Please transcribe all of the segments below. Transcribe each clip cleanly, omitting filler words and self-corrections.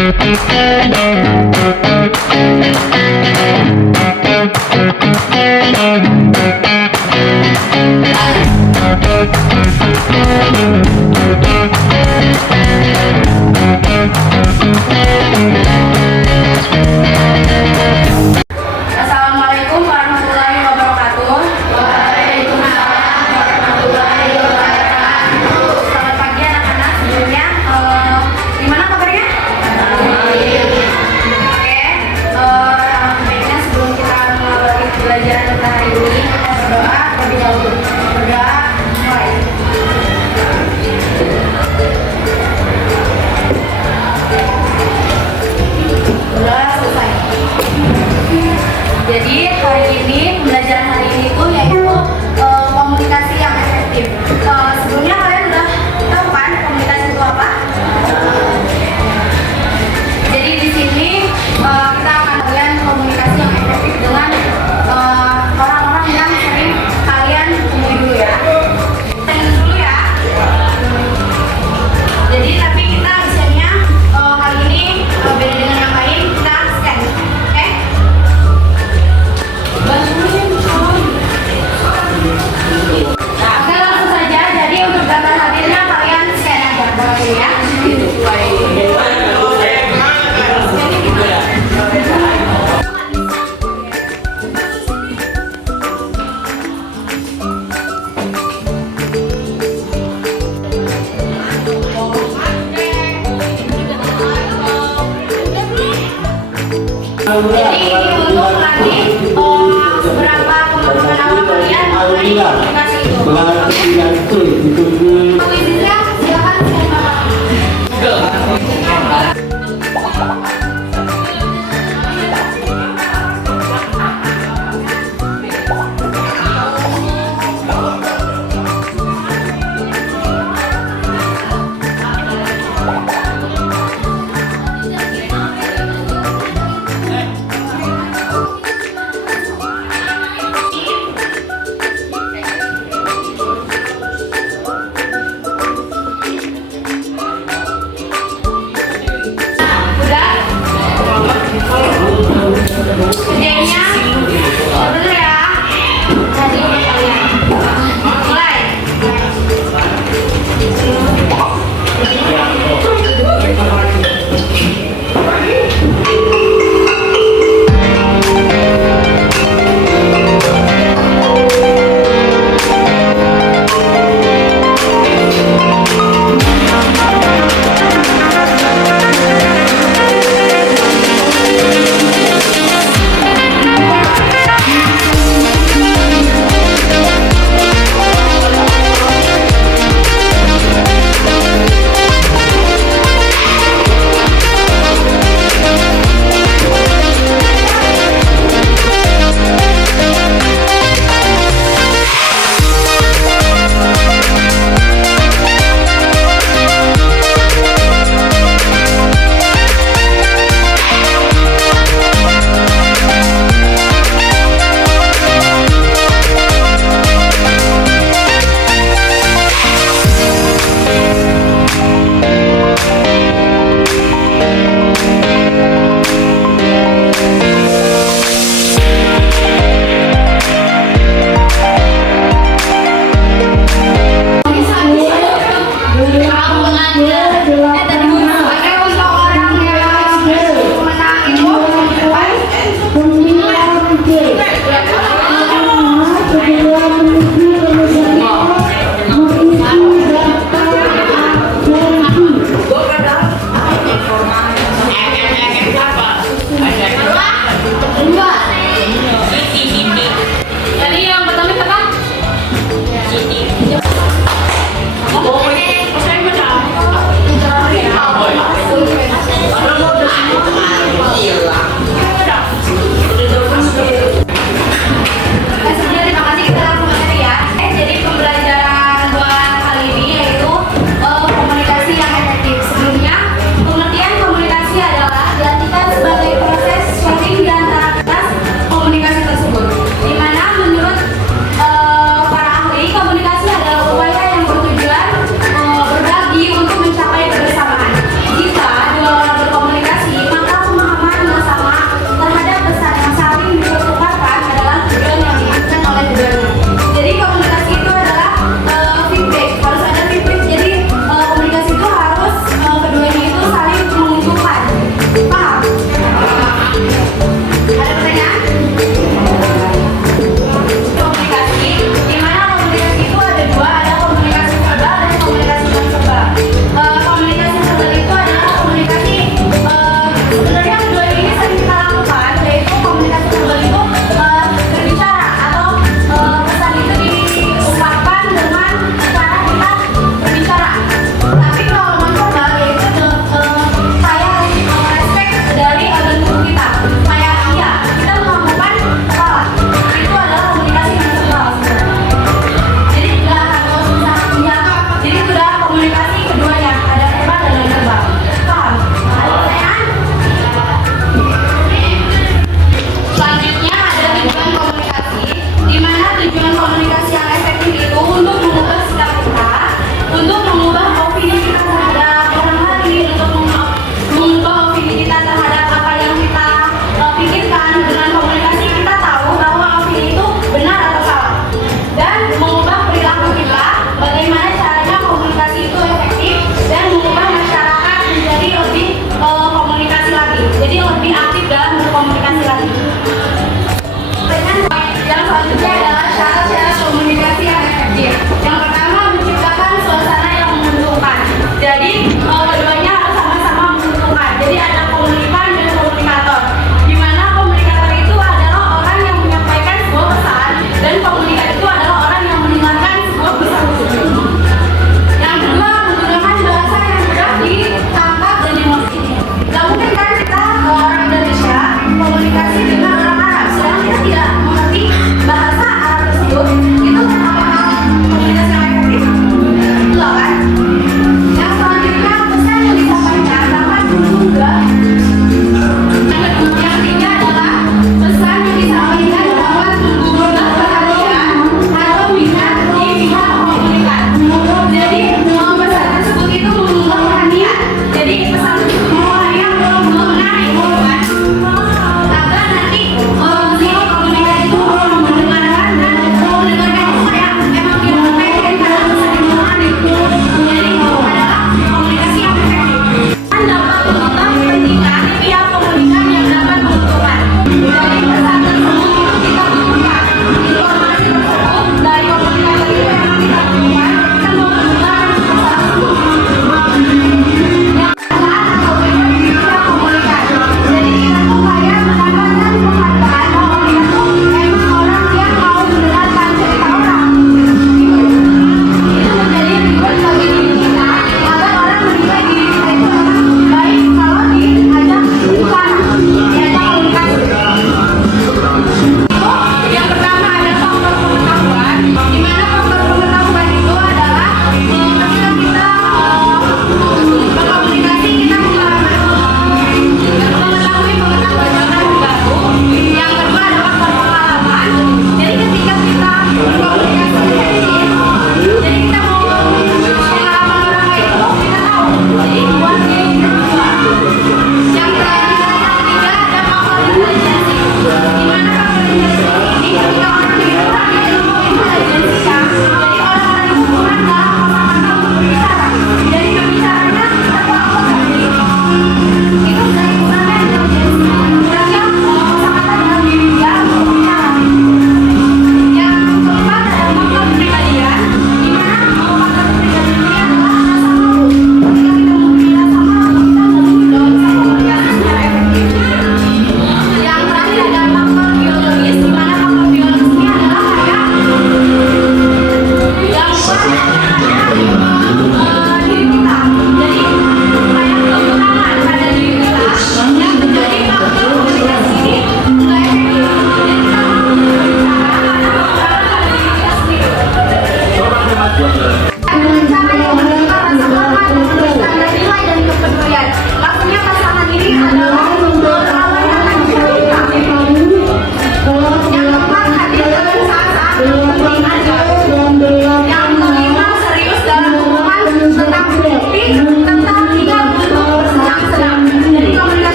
Assalamualaikum warahmatullahi wabarakatuh. Waalaikumsalam warahmatullahi wabarakatuh. Selamat pagi anak-anak. Sebelumnya, gimana kabarnya? Baik. Oke, baiknya sebelum kita mengawali pelajaran kita hari ini, kita berdoa terlebih dahulu. Berdoa, mulai. Berdoa selesai. Jadi hari ini pembelajaran hari ini itu yaitu komunikasi yang efektif. Sebelumnya kalian udah tahu kan komunikasi itu apa? Jadi di sini kita akan melihat komunikasi yang efektif dengan orang-orang yang sering kalian temui dulu ya. Tanya dulu ya. Jadi tapi kita misalnya kali ini beda dengan yang lain, kita scan, oke? Bantuin dong. Oke, langsung saja. Jadi untuk gambar hadirnya kalian scan aja, boleh ya? Jadi ini untuk melatih beberapa kemampuan awal kalian mengenai komunikasi itu. Kuisnya silakan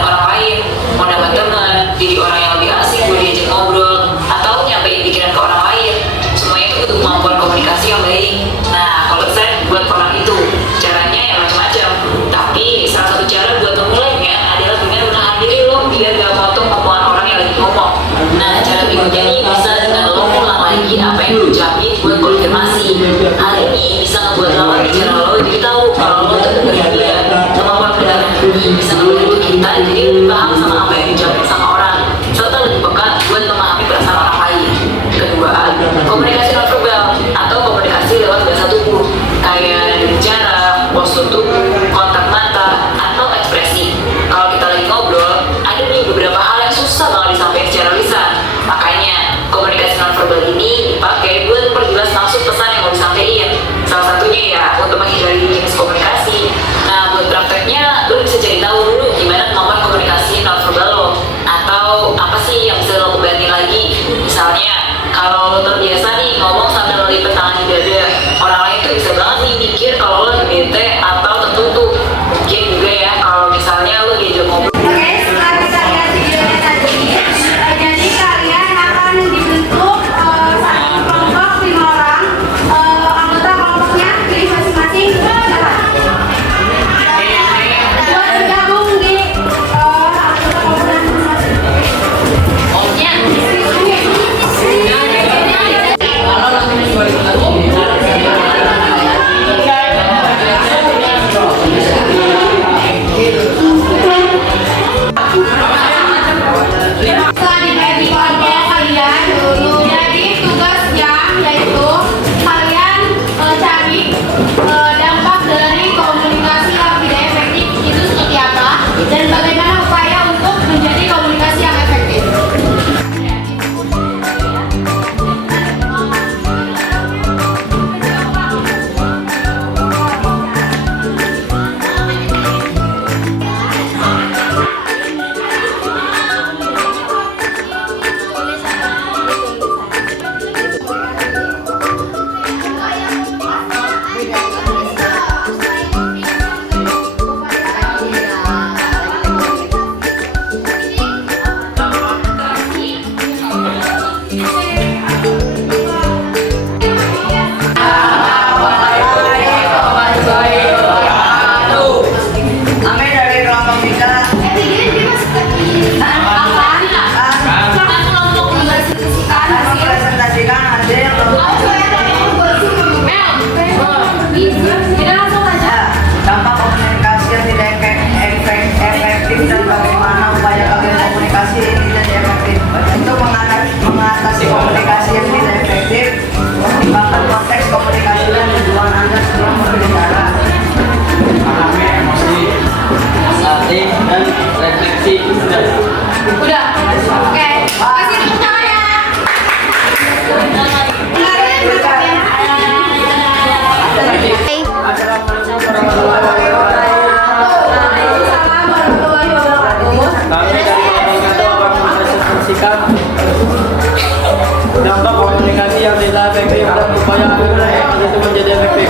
dengan orang lain, mau dapat teman, jadi orang yang lebih asik buat diajak ngobrol, atau nyampein pikiran ke orang lain. Semuanya itu butuh kemampuan komunikasi yang baik. Nah, kalau saya buat orang itu, caranya ya macam-macam. Tapi salah satu cara buat memulainya adalah dengan menahan diri lo biar gak potong omongan orang yang lagi ngomong. Nah, cara berikutnya nih bisa dengan lo ulang lagi apa yang diucapin buat konfirmasi. Hal ini bisa ngebuat lawan bicara lo jadi tahu kalau lo tuh dengerin dia. Kemampuan pendengaran ini bisa ngebantu kita jadi lebih paham sama apa yang diucapin sama orang, serta lebih peka buat memahami perasaan orang lain. Kedua, komunikasi nonverbal atau komunikasi lewat bahasa tubuh kayak bicara, postur tubuh, kontak mata, atau ekspresi. Kalau kita lagi ngobrol, ada nih beberapa hal yang susah banget disampaikan secara lisan. Makanya komunikasi nonverbal ini dipakai buat memperjelas maksud pesan yang mau disampaikan. Salah satunya ya untuk menghindari miskomunikasi. Nah, buat prakteknya lo bisa cari tahu dulu gimana kemampuan komunikasi nonverbal lo, atau apa sih yang bisa lo kembangin lagi. Misalnya kalau lo terbiasa nih ngomong sambil melipet tangan di dada, orang lain tuh bisa banget nih mikir kalau lo lagi bete atau tertutup. Mungkin juga ya kalau misalnya lo diajak ngobrol. Oke, setelah kita lihat videonya tadi, jadi kalian akan dibentuk satu kelompok 5 orang. Anggota kelompoknya pilih masing-masing. Buat bergabung gini, anggota kelompoknya masing-masing. Setelah dibagi kelompok kalian dulu, jadi tugasnya yaitu kalian cari dampak dari komunikasi yang tidak efektif itu seperti apa dan bagaimana upaya untuk menjadi komunikasi yang efektif. Dampak komunikasi yang tidak efektif dan bagaimana upaya kalian komunikasi ini jadi efektif. Untuk mengatasi komunikasi yang tidak efektif, pertimbangkan konteks komunikasi dan tujuan Anda sebelum berbicara. Pahami emosi, latih, dan refleksi. Udah. Oke. Kasih tepuk tangan ya. Kami dari kelompok itu akan mempresentasikan dampak komunikasi yang tidak efektif dan upaya agar itu menjadi efektif.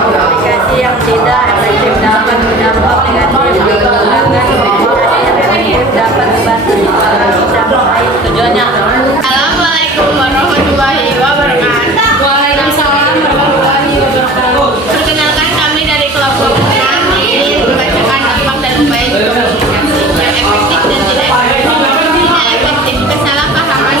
Komunikasi yang tidak efektif dapat berdampak negatif sedangkan komunikasi yang efektif dapat membantu seseorang mencapai tujuannya. Assalamualaikum warahmatullahi wabarakatuh. Waalaikumsalam warahmatullahi wabarakatuh. Perkenalkan kami dari kelompok kami ingin membacakan dampak dan upaya komunikasi yang efektif dan tidak efektif. Tidak efektif, kesalahpahaman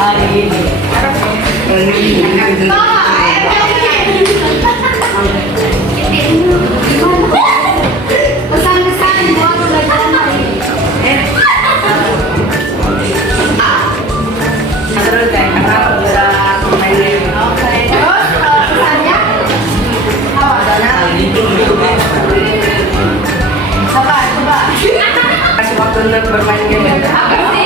hari ini. Pesan-pesan buat pembelajaran hari ini. Terus karena udah main game. Oke, terus pesannya apa? Apa? Coba. Kasih waktu untuk bermain game. Apa sih?